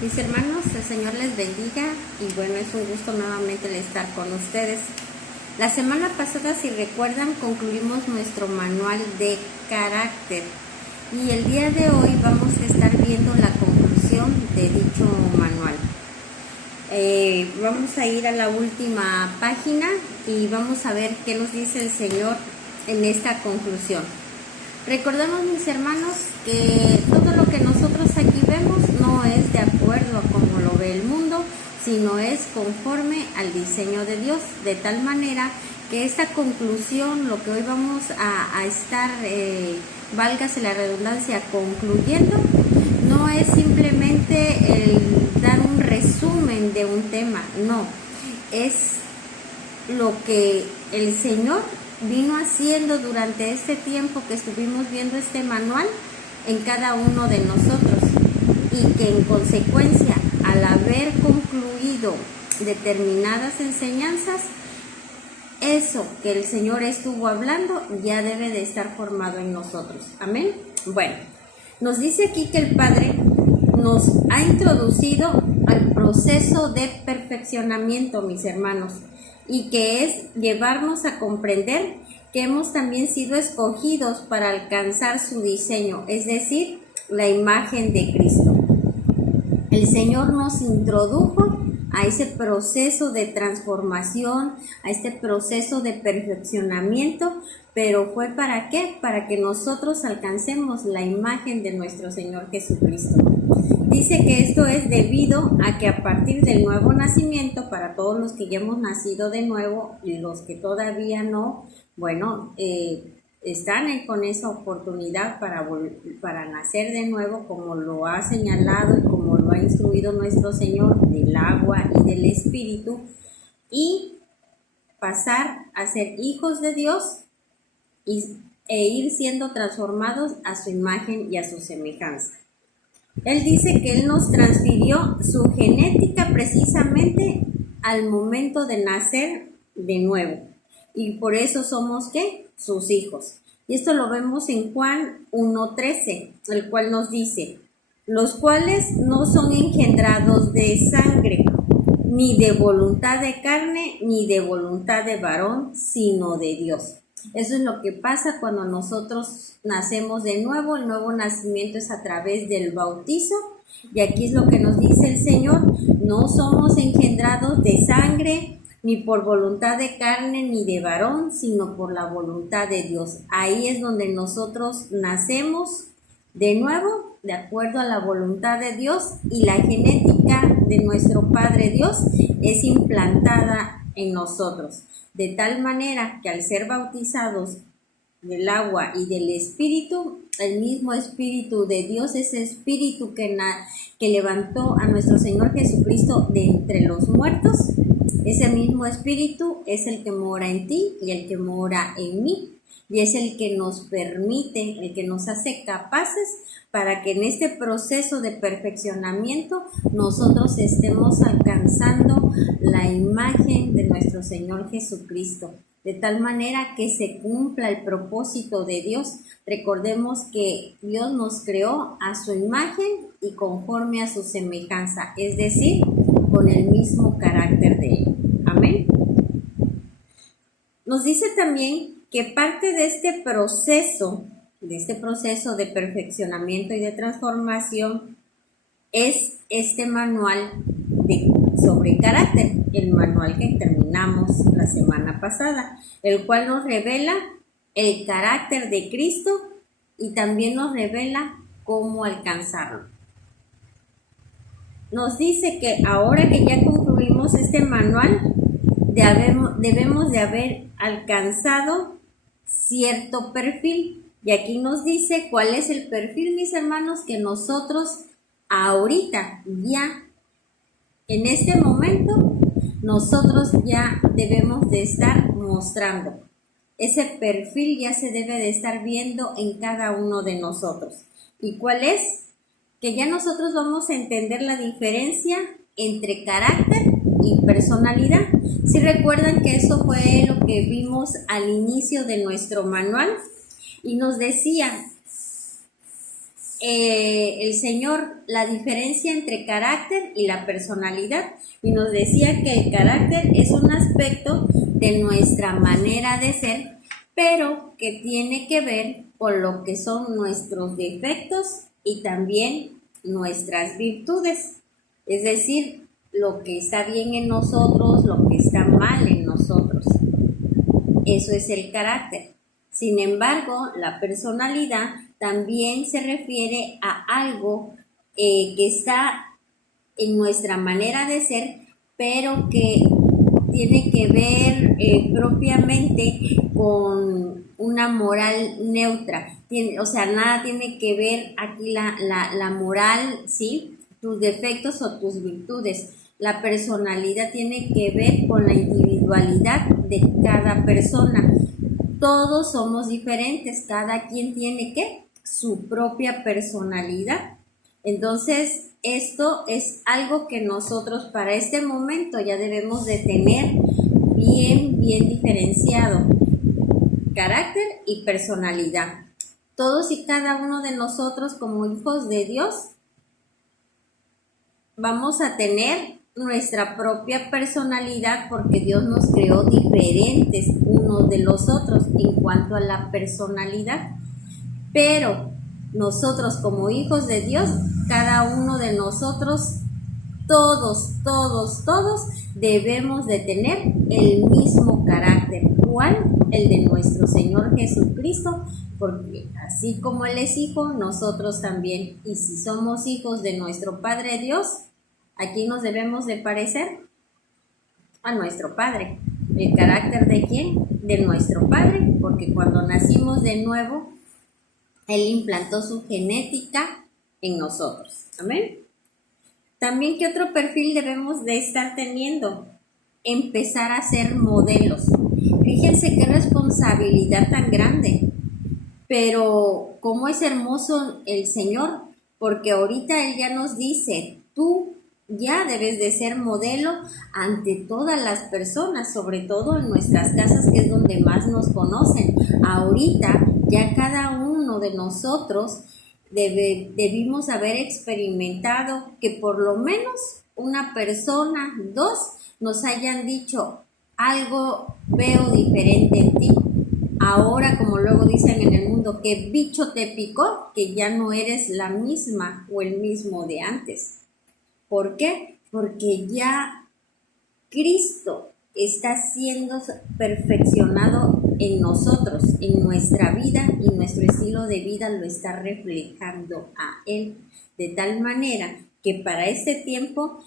Mis hermanos, el Señor les bendiga y bueno, es un gusto nuevamente el estar con ustedes. La semana pasada, si recuerdan, concluimos nuestro manual de carácter y el día de hoy vamos a estar viendo la conclusión de dicho manual. Vamos a ir a la última página y vamos a ver qué nos dice el Señor en esta conclusión. Recordemos, mis hermanos, que todo lo que nosotros aquí vemos no es de acuerdo a cómo lo ve el mundo, sino es conforme al diseño de Dios, de tal manera que esta conclusión, lo que hoy vamos a estar, válgase la redundancia, concluyendo, no es simplemente el dar un resumen de un tema, no, es lo que el Señor vino haciendo durante este tiempo que estuvimos viendo este manual en cada uno de nosotros, y que en consecuencia, al haber concluido determinadas enseñanzas, eso que el Señor estuvo hablando ya debe de estar formado en nosotros. Amén. Bueno, nos dice aquí que el Padre nos ha introducido al proceso de perfeccionamiento, mis hermanos, y que es llevarnos a comprender que hemos también sido escogidos para alcanzar su diseño, es decir, la imagen de Cristo. El Señor nos introdujo a ese proceso de transformación, a este proceso de perfeccionamiento, pero ¿fue para qué? Para que nosotros alcancemos la imagen de nuestro Señor Jesucristo. Dice que esto es debido a que a partir del nuevo nacimiento, para todos los que ya hemos nacido de nuevo y los que todavía no, bueno, están con esa oportunidad para nacer de nuevo, como lo ha señalado y como lo ha instruido nuestro Señor, del agua y del Espíritu, y pasar a ser hijos de Dios e ir siendo transformados a su imagen y a su semejanza. Él dice que Él nos transfirió su genética precisamente al momento de nacer de nuevo. Y por eso somos, ¿qué? Sus hijos. Y esto lo vemos en Juan 1:13, el cual nos dice: los cuales no son engendrados de sangre, ni de voluntad de carne, ni de voluntad de varón, sino de Dios. Eso es lo que pasa cuando nosotros nacemos de nuevo. El nuevo nacimiento es a través del bautizo. Y aquí es lo que nos dice el Señor: no somos engendrados de sangre, ni por voluntad de carne, ni de varón, sino por la voluntad de Dios. Ahí es donde nosotros nacemos de nuevo, de acuerdo a la voluntad de Dios, y la genética de nuestro Padre Dios es implantada en nosotros. De tal manera que al ser bautizados del agua y del Espíritu, el mismo Espíritu de Dios, ese Espíritu que levantó a nuestro Señor Jesucristo de entre los muertos, ese mismo Espíritu es el que mora en ti y el que mora en mí, y es el que nos permite, el que nos hace capaces para que en este proceso de perfeccionamiento nosotros estemos alcanzando la imagen de nuestro Señor Jesucristo, de tal manera que se cumpla el propósito de Dios. Recordemos que Dios nos creó a su imagen y conforme a su semejanza, es decir, con el mismo carácter de Él. Amén. Nos dice también que parte de este proceso de perfeccionamiento y de transformación es este manual sobre carácter, el manual que terminamos la semana pasada, el cual nos revela el carácter de Cristo y también nos revela cómo alcanzarlo. Nos dice que ahora que ya concluimos este manual, debemos de haber alcanzado cierto perfil. Y aquí nos dice cuál es el perfil, mis hermanos, que nosotros ahorita, ya en este momento, nosotros ya debemos de estar mostrando. Ese perfil ya se debe de estar viendo en cada uno de nosotros. ¿Y cuál es? Que ya nosotros vamos a entender la diferencia entre carácter y personalidad. Si recuerdan que eso fue lo que vimos al inicio de nuestro manual, y nos decía el Señor la diferencia entre carácter y la personalidad, y nos decía que el carácter es un aspecto de nuestra manera de ser, pero que tiene que ver con lo que son nuestros defectos y también nuestras virtudes, es decir, lo que está bien en nosotros, lo que está mal en nosotros. Eso es el carácter. Sin embargo, la personalidad también se refiere a algo que está en nuestra manera de ser, pero que tiene que ver propiamente con una moral neutra. O sea, nada tiene que ver aquí la moral, ¿sí? Tus defectos o tus virtudes. La personalidad tiene que ver con la individualidad de cada persona. Todos somos diferentes, cada quien tiene ¿qué? Su propia personalidad. Entonces, esto es algo que nosotros para este momento ya debemos de tener bien diferenciado. Carácter y personalidad. Todos y cada uno de nosotros como hijos de Dios vamos a tener nuestra propia personalidad porque Dios nos creó diferentes unos de los otros en cuanto a la personalidad. Pero nosotros como hijos de Dios, cada uno de nosotros, todos debemos de tener el mismo carácter. ¿Cuál? El de nuestro Señor Jesucristo, porque así como Él es hijo, nosotros también. Y si somos hijos de nuestro Padre Dios, aquí nos debemos de parecer a nuestro Padre. ¿El carácter de quién? De nuestro Padre, porque cuando nacimos de nuevo, Él implantó su genética en nosotros. Amén. También, ¿qué otro perfil debemos de estar teniendo? Empezar a ser modelos. Fíjense qué responsabilidad tan grande. Pero cómo es hermoso el Señor, porque ahorita Él ya nos dice, tú ya debes de ser modelo ante todas las personas, sobre todo en nuestras casas, que es donde más nos conocen. Ahorita ya cada uno de nosotros debimos haber experimentado que por lo menos una persona, dos, nos hayan dicho algo veo diferente en ti. Ahora, como luego dicen en el mundo, ¿qué bicho te picó? Que ya no eres la misma o el mismo de antes. ¿Por qué? Porque ya Cristo está siendo perfeccionado en nosotros, en nuestra vida, y nuestro estilo de vida lo está reflejando a Él. De tal manera que para este tiempo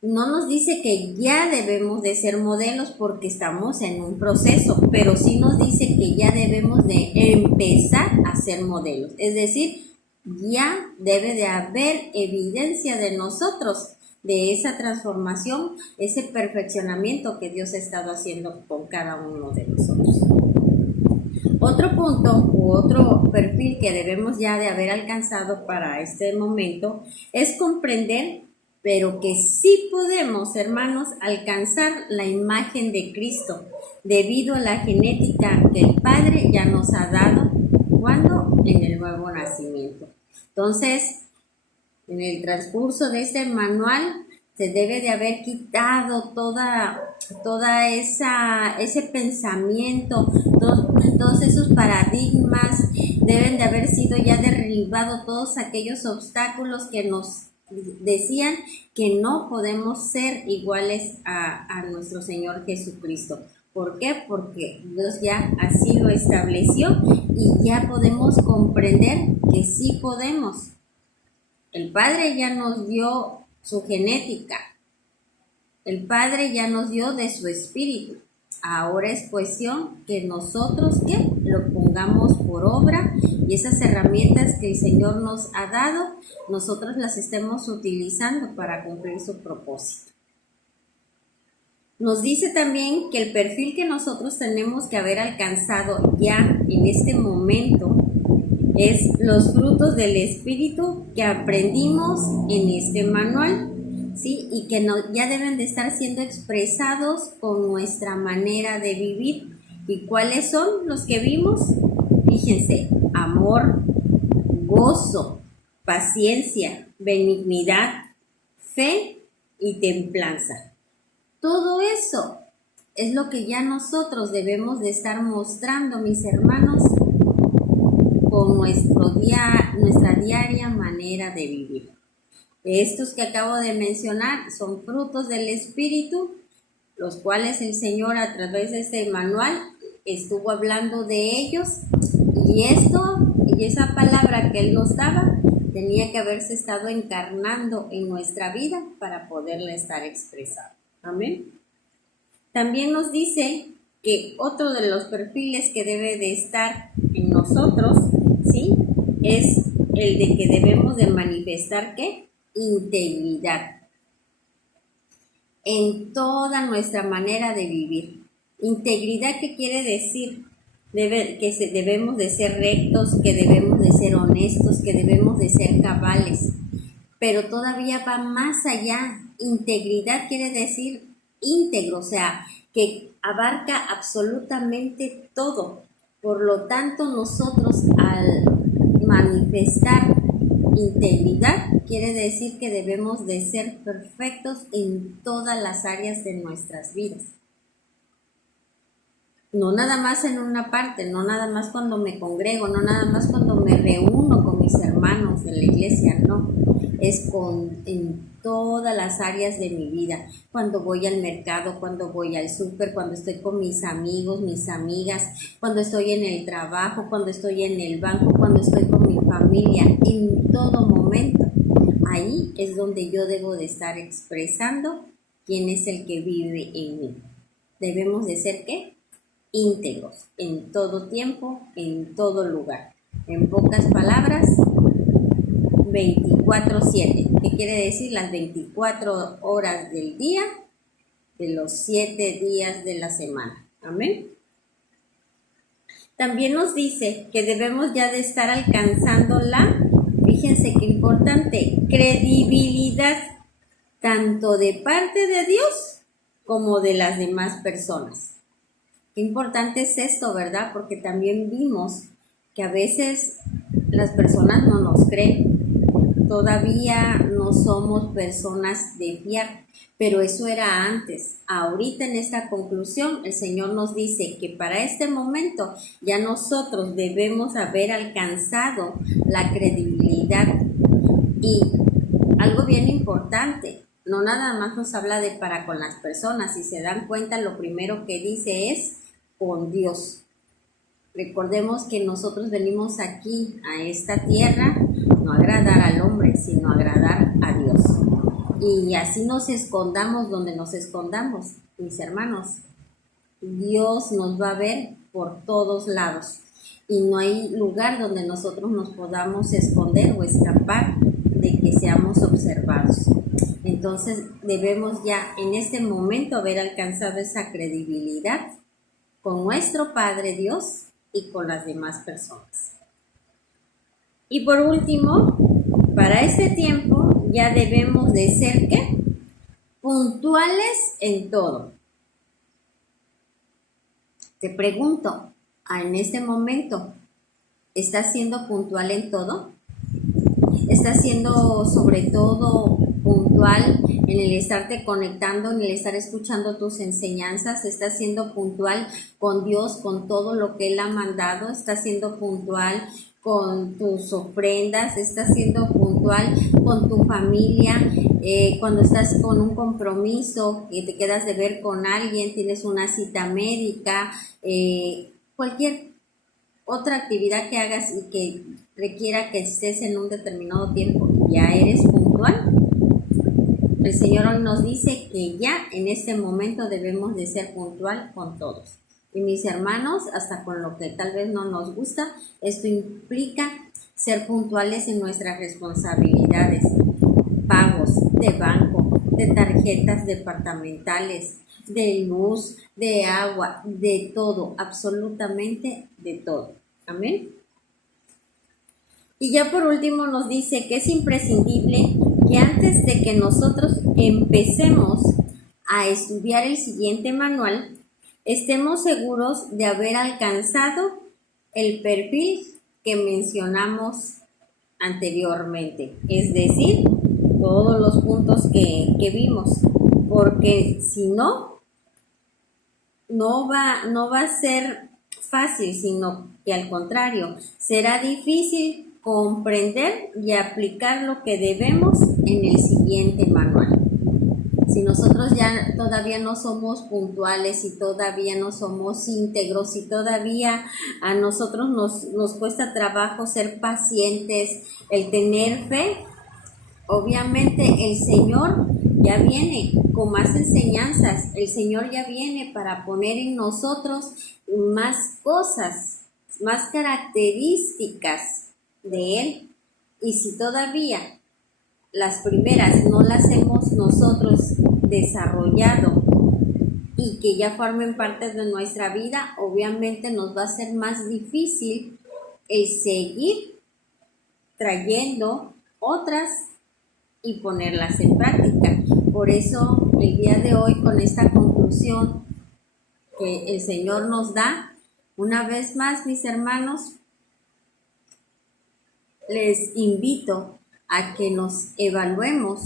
no nos dice que ya debemos de ser modelos porque estamos en un proceso, pero sí nos dice que ya debemos de empezar a ser modelos. Es decir, ya debe de haber evidencia de nosotros, de esa transformación, ese perfeccionamiento que Dios ha estado haciendo con cada uno de nosotros. Otro punto u otro perfil que debemos ya de haber alcanzado para este momento es comprender, pero que sí podemos, hermanos, alcanzar la imagen de Cristo debido a la genética que el Padre ya nos ha dado cuando en el nuevo nacimiento. Entonces, en el transcurso de este manual se debe de haber quitado toda ese pensamiento, todos esos paradigmas, deben de haber sido ya derribados todos aquellos obstáculos que nos decían que no podemos ser iguales a nuestro Señor Jesucristo. ¿Por qué? Porque Dios ya así lo estableció y ya podemos comprender que sí podemos. El Padre ya nos dio su genética. El Padre ya nos dio de su espíritu. Ahora es cuestión que nosotros ¿qué? Lo pongamos por obra y esas herramientas que el Señor nos ha dado, nosotros las estemos utilizando para cumplir su propósito. Nos dice también que el perfil que nosotros tenemos que haber alcanzado ya en este momento es los frutos del Espíritu que aprendimos en este manual, ¿sí? Y que ya deben de estar siendo expresados con nuestra manera de vivir. ¿Y cuáles son los que vimos? Fíjense, amor, gozo, paciencia, benignidad, fe y templanza. Todo eso es lo que ya nosotros debemos de estar mostrando, mis hermanos, con nuestra diaria manera de vivir. Estos que acabo de mencionar son frutos del Espíritu, los cuales el Señor a través de este manual estuvo hablando de ellos, y esa palabra que Él nos daba tenía que haberse estado encarnando en nuestra vida para poderla estar expresando. Amén. También nos dice que otro de los perfiles que debe de estar en nosotros, ¿sí?, es el de que debemos de manifestar, ¿qué? Integridad en toda nuestra manera de vivir. Integridad, ¿qué quiere decir? Debemos de ser rectos, que debemos de ser honestos, que debemos de ser cabales, pero todavía va más allá. Integridad quiere decir íntegro, o sea, que abarca absolutamente todo. Por lo tanto, nosotros al manifestar integridad quiere decir que debemos de ser perfectos en todas las áreas de nuestras vidas. No nada más en una parte, no nada más cuando me congrego, no nada más cuando me reúno con mis hermanos de la iglesia, no. Es en todas las áreas de mi vida. Cuando voy al mercado, cuando voy al súper, cuando estoy con mis amigos, mis amigas, cuando estoy en el trabajo, cuando estoy en el banco, cuando estoy con mi familia, en todo momento. Ahí es donde yo debo de estar expresando quién es el que vive en mí. Debemos de ser, ¿qué? Íntegros, en todo tiempo, en todo lugar. En pocas palabras, 24/7. ¿Qué quiere decir? Las 24 horas del día, de los 7 días de la semana. Amén. También nos dice que debemos ya de estar alcanzando fíjense qué importante, credibilidad, tanto de parte de Dios como de las demás personas. Qué importante es esto, ¿verdad? Porque también vimos que a veces las personas no nos creen. Todavía no somos personas de fiar, pero eso era antes. Ahorita en esta conclusión el Señor nos dice que para este momento ya nosotros debemos haber alcanzado la credibilidad. Y algo bien importante, no nada más nos habla de para con las personas. Si se dan cuenta, lo primero que dice es con Dios. Recordemos que nosotros venimos aquí a esta tierra no a agradar al hombre, sino a agradar a Dios. Y así nos escondamos donde nos escondamos, mis hermanos, Dios nos va a ver por todos lados. Y no hay lugar donde nosotros nos podamos esconder o escapar de que seamos observados. Entonces debemos ya en este momento haber alcanzado esa credibilidad con nuestro Padre Dios y con las demás personas. Y por último, para este tiempo ya debemos de ser, ¿qué? Puntuales en todo. Te pregunto, en este momento, ¿estás siendo puntual en todo? ¿Estás siendo sobre todo puntual en el estarte conectando, en el estar escuchando tus enseñanzas? ¿Estás siendo puntual con Dios, con todo lo que Él ha mandado? ¿Estás siendo puntual con tus ofrendas? ¿Estás siendo puntual con tu familia? Cuando estás con un compromiso, que te quedas de ver con alguien, tienes una cita médica, cualquier otra actividad que hagas y que requiera que estés en un determinado tiempo, ¿ya eres puntual? El Señor hoy nos dice que ya en este momento debemos de ser puntual con todos. Y mis hermanos, hasta con lo que tal vez no nos gusta, esto implica ser puntuales en nuestras responsabilidades, pagos de banco, de tarjetas departamentales, de luz, de agua, de todo, absolutamente de todo. Amén. Y ya por último nos dice que es imprescindible que antes de que nosotros empecemos a estudiar el siguiente manual, estemos seguros de haber alcanzado el perfil que mencionamos anteriormente, es decir, todos los puntos que vimos, porque si no, no va a ser fácil, sino que al contrario, será difícil comprender y aplicar lo que debemos en el siguiente manual. Si nosotros ya todavía no somos puntuales, y todavía no somos íntegros, y todavía a nosotros nos cuesta trabajo ser pacientes, el tener fe, obviamente el Señor ya viene con más enseñanzas, el Señor ya viene para poner en nosotros más cosas, más características de Él. Y si todavía las primeras no las hemos nosotros desarrollado y que ya formen parte de nuestra vida, obviamente nos va a ser más difícil el seguir trayendo otras y ponerlas en práctica. Por eso el día de hoy, con esta conclusión que el Señor nos da, una vez más, mis hermanos, les invito a que nos evaluemos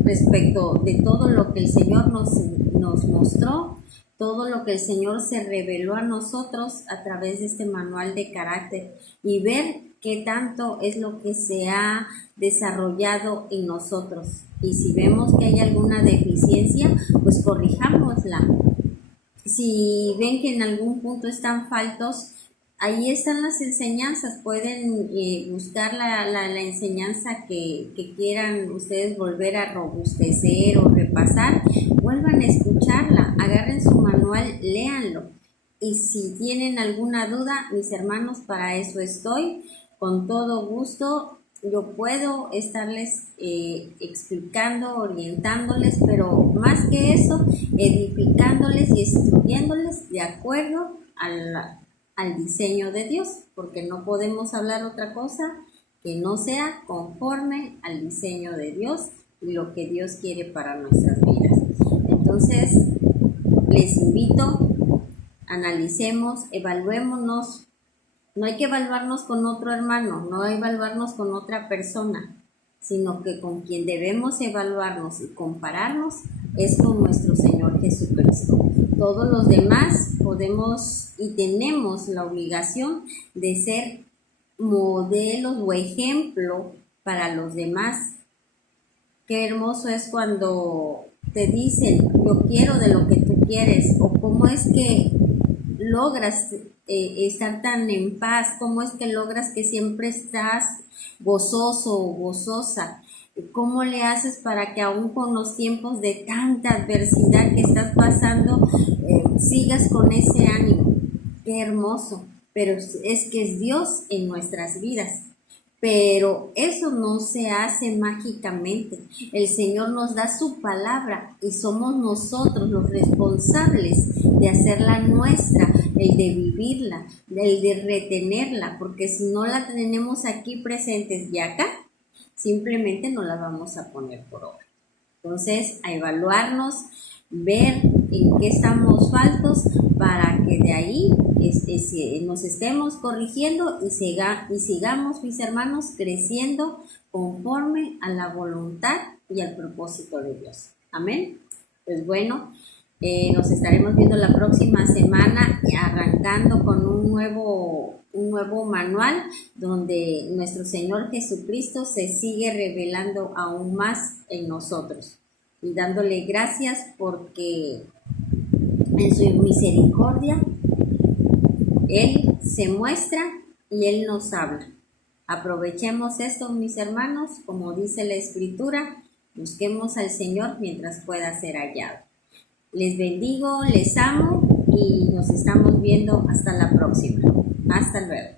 respecto de todo lo que el Señor nos mostró, todo lo que el Señor se reveló a nosotros a través de este manual de carácter, y ver qué tanto es lo que se ha desarrollado en nosotros. Y si vemos que hay alguna deficiencia, pues corrijámosla. Si ven que en algún punto están faltos, ahí están las enseñanzas. Pueden buscar la enseñanza que quieran ustedes volver a robustecer o repasar. Vuelvan a escucharla, agarren su manual, léanlo. Y si tienen alguna duda, mis hermanos, para eso estoy. Con todo gusto, yo puedo estarles explicando, orientándoles, pero más que eso, edificándoles y instruyéndoles de acuerdo al diseño de Dios, porque no podemos hablar otra cosa que no sea conforme al diseño de Dios y lo que Dios quiere para nuestras vidas. Entonces, les invito, analicemos, evaluémonos. No hay que evaluarnos con otro hermano, no hay que evaluarnos con otra persona, sino que con quien debemos evaluarnos y compararnos es con nuestro Señor Jesucristo. Todos los demás podemos y tenemos la obligación de ser modelos o ejemplo para los demás. Qué hermoso es cuando te dicen, yo quiero de lo que tú quieres, o cómo es que logras estar tan en paz, cómo es que logras que siempre estás gozoso o gozosa, cómo le haces para que aún con los tiempos de tanta adversidad que estás pasando, sigas con ese ánimo. Qué hermoso, pero es que es Dios en nuestras vidas. Pero eso no se hace mágicamente. El Señor nos da su palabra y somos nosotros los responsables de hacerla nuestra, el de vivirla, el de retenerla, porque si no la tenemos aquí presentes y acá, simplemente no la vamos a poner por obra. Entonces, a evaluarnos, ver en qué estamos faltos para que de ahí nos estemos corrigiendo y sigamos, mis hermanos, creciendo conforme a la voluntad y al propósito de Dios. Amén. Pues bueno, nos estaremos viendo la próxima semana, arrancando con un nuevo manual donde nuestro Señor Jesucristo se sigue revelando aún más en nosotros, y dándole gracias porque en su misericordia Él se muestra y Él nos habla. Aprovechemos esto, mis hermanos, como dice la Escritura, busquemos al Señor mientras pueda ser hallado. Les bendigo, les amo y nos estamos viendo hasta la próxima. Hasta luego.